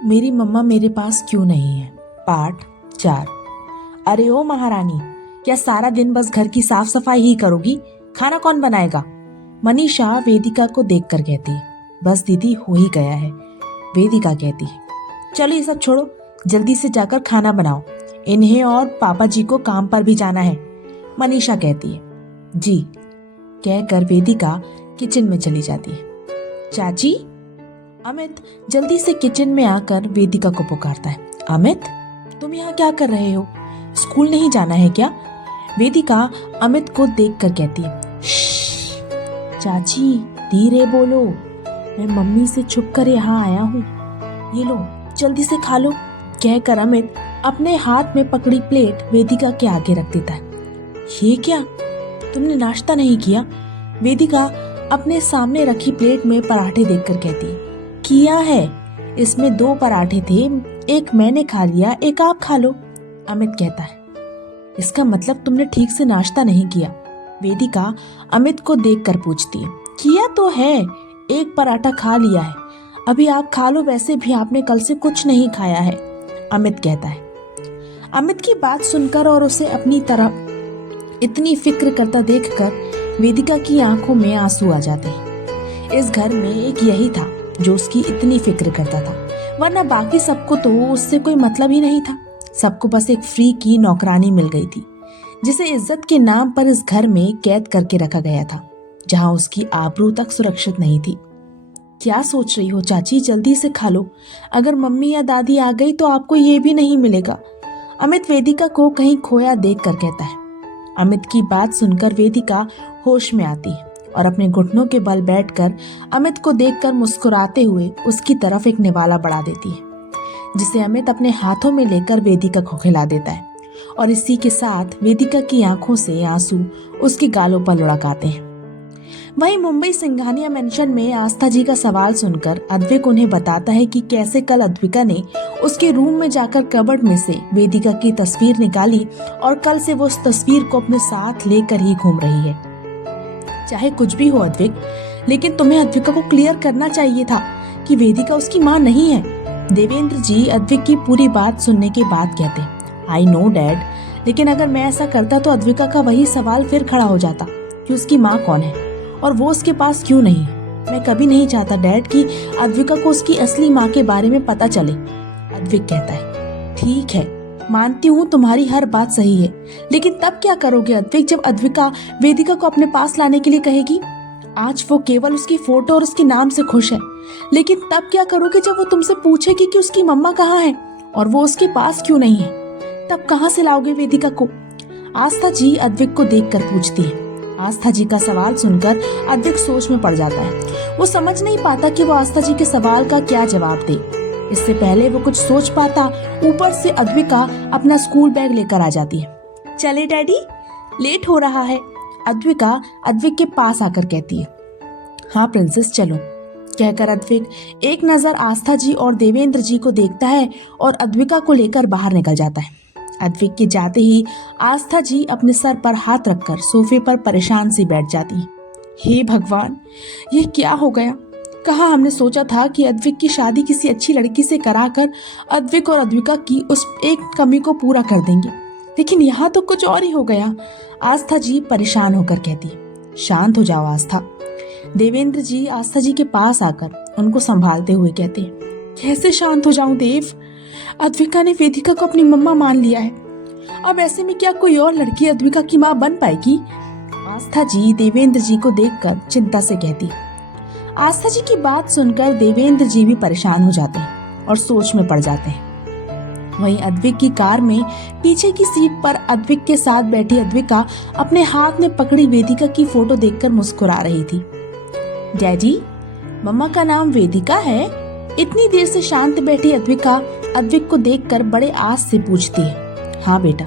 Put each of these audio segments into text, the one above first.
मेरी मम्मा मेरे पास क्यों नहीं है। पार्ट 4। अरे ओ महारानी, क्या सारा दिन बस घर की साफ सफाई ही करोगी? खाना कौन बनाएगा? मनीषा वेदिका को देखकर कहती है। बस दीदी, हो ही गया है। वेदिका कहती है, चलो ये सब छोड़ो, जल्दी से जाकर खाना बनाओ, इन्हें और पापा जी को काम पर भी जाना है। मनीषा कहती है, जी कहकर वेदिका किचन में चली जाती है। चाची, अमित जल्दी से किचन में आकर वेदिका को पुकारता है। अमित, तुम यहाँ क्या कर रहे हो? स्कूल नहीं जाना है क्या? वेदिका अमित को देखकर कहती है, चाची धीरे बोलो, मैं मम्मी से छुप कर यहाँ आया हूँ, ये लो जल्दी से खा लो। कहकर अमित अपने हाथ में पकड़ी प्लेट वेदिका के आगे रख देता है। ये क्या, तुमने नाश्ता नहीं किया? वेदिका अपने सामने रखी प्लेट में पराठे देखकर कहती है, किया है, इसमें 2 पराठे थे, एक मैंने खा लिया, एक आप खा लो। अमित कहता है, इसका मतलब तुमने ठीक से नाश्ता नहीं किया। वेदिका अमित को देखकर पूछती है, किया तो है, एक पराठा खा लिया है, अभी आप खा लो, वैसे भी आपने कल से कुछ नहीं खाया है। अमित कहता है। अमित की बात सुनकर और उसे अपनी तरफ इतनी फिक्र करता देखकर वेदिका की आंखों में आंसू आ जाते हैं। इस घर में एक यही था जो उसकी इतनी फिक्र करता था, वरना बाकी सबको तो उससे कोई मतलब ही नहीं था। सबको बस एक फ्री की नौकरानी मिल गई थी, जिसे इज्जत के नाम पर इस घर में कैद करके रखा गया था, जहां उसकी आबरू तक सुरक्षित नहीं थी। क्या सोच रही हो चाची, जल्दी से खा लो, अगर मम्मी या दादी आ गई तो आपको ये भी नहीं मिलेगा। अमित वेदिका को कहीं खोया देख कर कहता है। अमित की बात सुनकर वेदिका होश में आती है और अपने घुटनों के बल बैठकर अमित को देखकर मुस्कुराते हुए उसकी तरफ एक निवाला बढ़ा देती है, जिसे अमित अपने हाथों में लेकर वेदिका को खिला देता है और इसी के साथ वेदिका की आंखों से आंसू उसके गालों पर लुढ़क आते हैं। वहीं मुंबई सिंघानिया मेंशन में आस्था जी का सवाल सुनकर अद्विक उन्हें बताता है कि कैसे कल अद्विका ने उसके रूम में जाकर कबर्ड में से वेदिका की तस्वीर निकाली और कल से वो उस तस्वीर को अपने साथ लेकर ही घूम रही है। चाहे कुछ भी हो अद्विक, लेकिन तुम्हें अद्विका को क्लियर करना चाहिए था कि वेदिका उसकी माँ नहीं है। देवेंद्र जी अद्विक की पूरी बात सुनने के बाद कहते, आई नो डैड, लेकिन अगर मैं ऐसा करता तो अद्विका का वही सवाल फिर खड़ा हो जाता कि उसकी माँ कौन है और वो उसके पास क्यों नहीं है। मैं कभी नहीं चाहता डैड कि अद्विका को उसकी असली माँ के बारे में पता चले। अद्विक कहता है, ठीक है, मानती हूँ तुम्हारी हर बात सही है, लेकिन तब क्या करोगे अद्विक, जब अद्विका वेदिका को अपने पास लाने के लिए कहेगी? आज वो केवल उसकी फोटो और उसके नाम से खुश है, लेकिन तब क्या करोगे जब वो तुमसे पूछेगी कि उसकी मम्मा कहाँ है और वो उसके पास क्यों नहीं है? तब कहाँ से लाओगे वेदिका को? आस्था जी अद्विक को देखकर पूछती है। आस्था जी का सवाल सुनकर अद्विक सोच में पड़ जाता है। वो समझ नहीं पाता कि वो आस्था जी के सवाल का क्या जवाब दे। इससे पहले वो कुछ सोच पाता, ऊपर से अद्विका अपना स्कूल बैग लेकर आ जाती है। चले डैडी, लेट हो रहा है। अद्विका अद्विक के पास आकर कहती है, हाँ प्रिंसेस चलो। कहकर अद्विक एक नजर आस्था जी और देवेंद्र जी को देखता है और अद्विका को लेकर बाहर निकल जाता है। अद्विक के जाते ही आस्था जी अपने सर पर हाथ रखकर सोफे पर परेशान सी बैठ जाती है। हे भगवान, ये क्या हो गया? कहा हमने सोचा था कि अद्विक की शादी किसी अच्छी लड़की से कराकर अद्विक और अद्विका की उस एक कमी को पूरा कर देंगे, लेकिन यहाँ तो कुछ और ही हो गया। आस्था जी परेशान होकर कहती है, शांत हो जाओ आस्था। देवेंद्र जी आस्था जी के पास आकर उनको संभालते हुए कहते हैं, कैसे शांत हो जाऊं देव? अद्विका ने वेदिका को अपनी मम्मा मान लिया है, अब ऐसे में क्या कोई और लड़की अद्विका की माँ बन पाएगी? आस्था जी देवेंद्र जी को देखकर चिंता से कहती है। आस्था जी की बात सुनकर देवेंद्र जी भी परेशान हो जाते हैं और सोच में पड़ जाते हैं। वहीं अद्विक की कार में पीछे की सीट पर अद्विक के साथ बैठी अद्विका अपने हाथ में पकड़ी वेदिका की फोटो देखकर मुस्कुरा रही थी। डैडी, मम्मा का नाम वेदिका है? इतनी देर से शांत बैठी अद्विका अद्विक को देखकर बड़े आस से पूछती है। हाँ बेटा।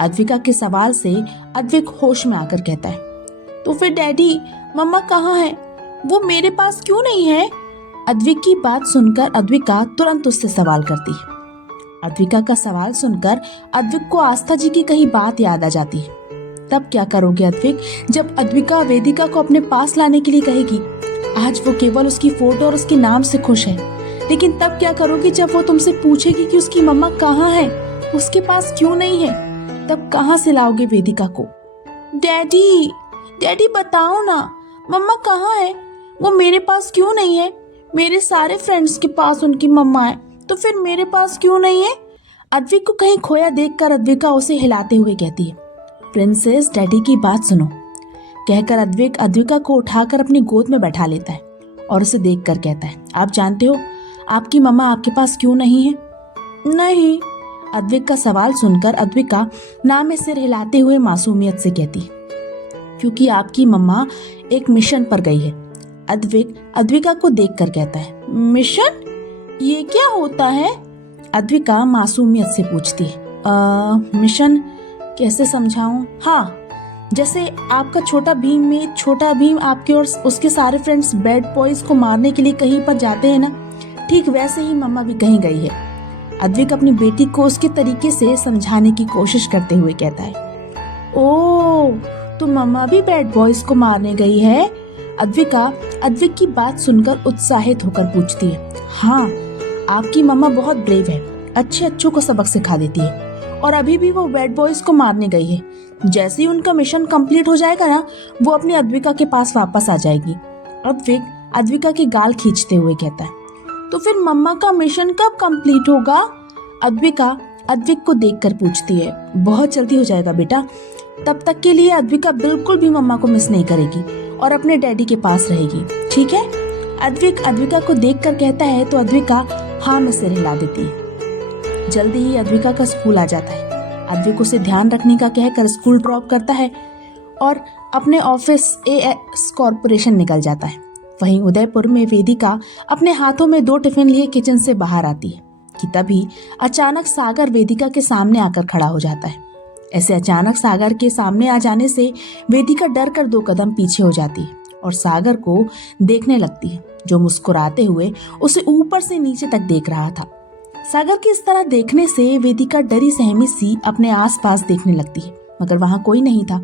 अद्विका के सवाल से अद्विक होश में आकर कहता है, तो फिर डैडी मम्मा कहाँ है? वो मेरे पास क्यों नहीं है? अद्विक की बात सुनकर अद्विका तुरंत उससे सवाल करती है। अद्विका का सवाल सुनकर अद्विक को आस्था जी की कही बात याद आ जाती है। तब क्या करोगे अद्विक, जब अद्विका वेदिका को अपने पास लाने के लिए कहेगी? आज वो केवल उसकी फोटो और उसके नाम से खुश है, लेकिन तब क्या करोगी जब वो तुमसे पूछेगी कि उसकी मम्मा कहाँ है, उसके पास क्यों नहीं है? तब कहाँ से लाओगे वेदिका को? डैडी, डैडी बताओ ना, मम्मा कहाँ है? वो मेरे पास क्यों नहीं है? मेरे सारे फ्रेंड्स के पास उनकी मम्मा है, तो फिर मेरे पास क्यों नहीं है? अद्विक को कहीं खोया देखकर अद्विका उसे हिलाते हुए कहती है, प्रिंसेस डैडी की बात सुनो। कहकर अद्विक अद्विका को उठाकर अपनी गोद में बैठा लेता है और उसे देखकर कहता है, आप जानते हो आपकी मम्मा आपके पास क्यों नहीं है? नहीं। अद्विक का सवाल सुनकर अद्विका ना में सिर हिलाते हुए मासूमियत से कहती है, क्योंकि आपकी मम्मा एक मिशन पर गई है। अद्विक अद्विका को देखकर कहता है, मिशन? ये क्या होता है? अद्विका मासूमियत से पूछती है, मिशन कैसे समझाऊं? हाँ, जैसे आपका छोटा भीम में छोटा भीम आपके और उसके सारे फ्रेंड्स बैड बॉयज को मारने के लिए कहीं पर जाते हैं ना, ठीक वैसे ही मम्मा भी कहीं गई है। अद्विक अपनी बेटी को उसके तरीके से समझाने की कोशिश करते हुए कहता है, ओह, तो मम्मा भी बैड बॉयज को मारने गई है? अद्विका अद्विक की बात सुनकर उत्साहित होकर पूछती है, हाँ, आपकी मम्मा बहुत ब्रेव है, अच्छों को सबक सिखा देती है और अभी भी वो बैड बॉयज को मारने गई है। जैसे ही उनका मिशन कंप्लीट हो जाएगा ना, वो अपनी अद्विका के पास वापस आ जाएगी। अद्विक अद्विका की गाल खींचते हुए कहता है, तो फिर मम्मा का मिशन कब कंप्लीट होगा? अद्विका अद्विक को देखकर पूछती है, बहुत जल्दी हो जाएगा बेटा। तब तक के लिए अद्विका बिल्कुल भी मम्मा को मिस नहीं करेगी और अपने डैडी के पास रहेगी, ठीक है? अद्विक अद्विका को देखकर कहता है तो अद्विका हाँ में सिर हिला देती है। जल्दी ही अद्विका का स्कूल आ जाता है। अद्विक उसे ध्यान रखने का कहकर स्कूल ड्रॉप करता है और अपने ऑफिस एएस कॉर्पोरेशन निकल जाता है। वहीं उदयपुर में वेदिका अपने हाथों में 2 टिफिन लिए किचन से बाहर आती है कि तभी अचानक सागर वेदिका के सामने आकर खड़ा हो जाता है। ऐसे अचानक सागर के सामने आ जाने से वेदिका डर कर 2 कदम पीछे हो जाती है और सागर को देखने लगती है, जो मुस्कुराते हुए उसे ऊपर से नीचे तक देख रहा था। सागर की इस तरह देखने से वेदिका डरी सहमी सी अपने आसपास देखने लगती है, मगर वहां कोई नहीं था।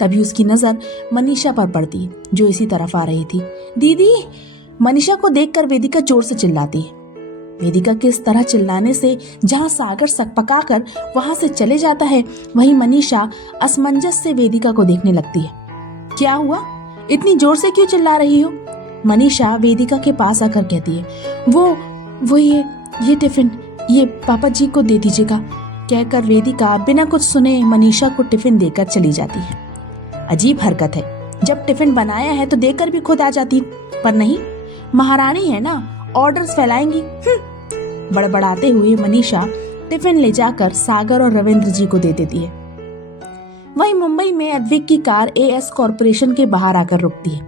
तभी उसकी नजर मनीषा पर पड़ती है, जो इसी तरफ आ रही थी। दीदी! मनीषा को देखकर वेदिका जोर से चिल्लाती है। वेदिका के इस तरह चिल्लाने से जहां सागर सकपकाकर वहां से चले जाता है, वहीं मनीषा असमंजस से वेदिका को देखने लगती है। क्या हुआ? इतनी जोर से क्यों चिल्ला रही हो? मनीषा वेदिका के पास आकर कहती है, वो ये टिफिन ये पापा जी को दे दीजिएगा। कहकर वेदिका बिना कुछ सुने मनीषा को टिफिन देकर चली जाती है। अजीब हरकत है, जब टिफिन बनाया है तो देकर भी खुद आ जाती, पर नहीं, महारानी है ना, ऑर्डर्स फैलाएंगी। बड़बड़ाते हुए मनीषा टिफिन ले जाकर सागर और रविंद्र जी को दे देती है। वहीं मुंबई में अद्विक की कार एएस कॉर्पोरेशन के बाहर आकर रुकती है।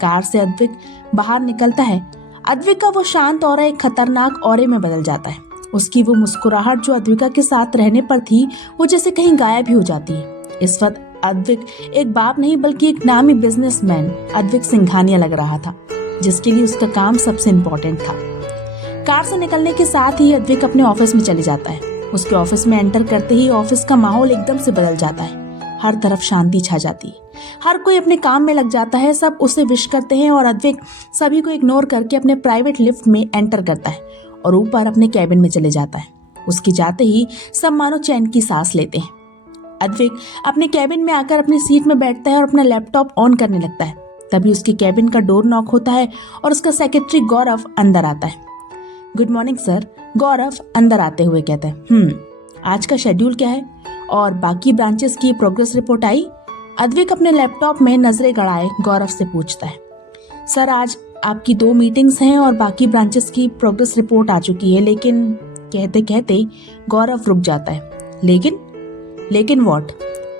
कार से अद्विक बाहर निकलता है। अद्विक का वो शांत औरा एक खतरनाक औरे में बदल जाता है। उसकी वो मुस्कुराहट जो अद्विका के साथ रहने पर थी, वो जैसे कहीं गायब ही हो जाती है। इस वक्त अद्विक एक बाप नहीं बल्कि एक नामी बिजनेसमैन अद्विक सिंघानिया लग रहा था, जिसके लिए उसका काम सबसे इम्पोर्टेंट था। कार से निकलने के साथ ही अद्विक अपने ऑफिस में चले जाता है। उसके ऑफिस में एंटर करते ही ऑफिस का माहौल एकदम से बदल जाता है। हर तरफ शांति छा जाती है। हर कोई अपने काम में लग जाता है। सब उसे विश करते हैं और अद्विक सभी को इग्नोर करके अपने प्राइवेट लिफ्ट में एंटर करता है और ऊपर अपने कैबिन में चले जाता है। उसके जाते ही सब मानो चैन की सांस लेते हैं। अद्विक अपने कैबिन में आकर अपनी सीट में बैठता है और अपना लैपटॉप ऑन करने लगता है। तभी उसके कैबिन का डोर नॉक होता है और उसका सेक्रेटरी गौरव अंदर आता है। गुड मॉर्निंग सर, गौरव अंदर आते हुए कहता है। आज का शेड्यूल क्या है और बाकी ब्रांचेस की प्रोग्रेस रिपोर्ट आई? अद्विक अपने लैपटॉप में नजरें गड़ाए गौरव से पूछता है। सर, आज आपकी 2 मीटिंग्स हैं और बाकी ब्रांचेस की प्रोग्रेस रिपोर्ट आ चुकी है, लेकिन कहते कहते गौरव रुक जाता है। लेकिन व्हाट?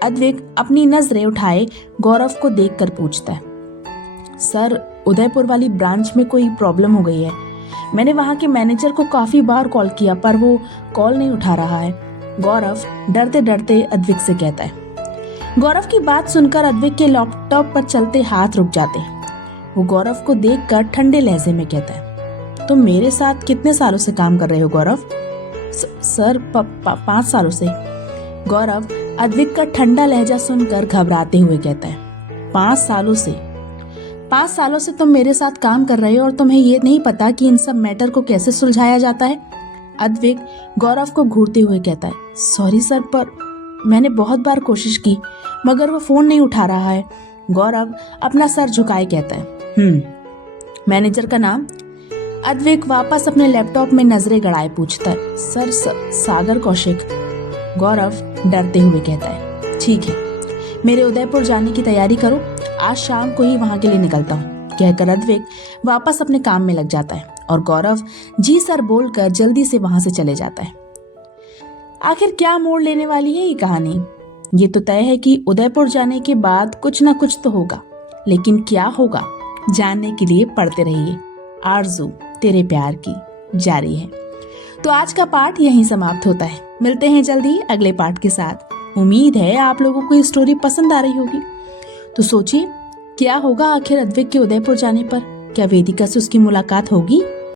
अद्विक अपनी नजरें उठाए गौरव को देखकर पूछता है। सर, उदयपुर वाली ब्रांच में कोई प्रॉब्लम हो गई है। मैंने वहां के मैनेजर को काफी बार कॉल किया पर वो कॉल नहीं उठा रहा है, गौरव डरते डरते अद्विक से कहता है। गौरव की बात सुनकर अद्विक के लैपटॉप पर चलते हाथ रुक जाते हैं। वो गौरव को देखकर ठंडे लहजे में कहता है, तुम मेरे साथ कितने सालों से काम कर रहे हो गौरव? सर 5 सालों से। गौरव अद्विक का ठंडा लहजा सुनकर घबराते हुए कहता है, 5 सालों से? 5 सालों से तुम मेरे साथ काम कर रहे हो और तुम्हें ये नहीं पता कि इन सब मैटर को कैसे सुलझाया जाता है। अद्विक गौरव को घूरते हुए कहता है, सॉरी सर, पर मैंने बहुत बार कोशिश की मगर वो फोन नहीं उठा रहा है। गौरव अपना सर झुकाए कहता है, मैनेजर का नाम? अद्विक वापस अपने लैपटॉप में नजरें गड़ाए पूछता है, सर सागर कौशिक। गौरव डरते हुए कहता है, ठीक है, मेरे उदयपुर जाने की तैयारी करो, आज शाम को ही वहां के लिए निकलता हूँ। कहकर अद्विक वापस अपने काम में लग जाता है और गौरव जी सर बोलकर जल्दी से वहां से चले जाता है। आखिर क्या मोड़ लेने वाली है ये कहानी? ये तो तय है कि उदयपुर जाने के बाद कुछ ना कुछ तो होगा, लेकिन क्या होगा जानने के लिए पढ़ते रहिए। आरज़ू तेरे प्यार की जारी है। तो आज का पाठ यहीं समाप्त होता है। मिलते हैं जल्दी अगले पाठ के साथ। उम्मीद है आप लोगों को ये स्टोरी पसंद आ रही होगी। तो सोचिए क्या होगा आखिर अद्विक के उदयपुर जाने पर? क्या वेदिका से उसकी मुलाकात होगी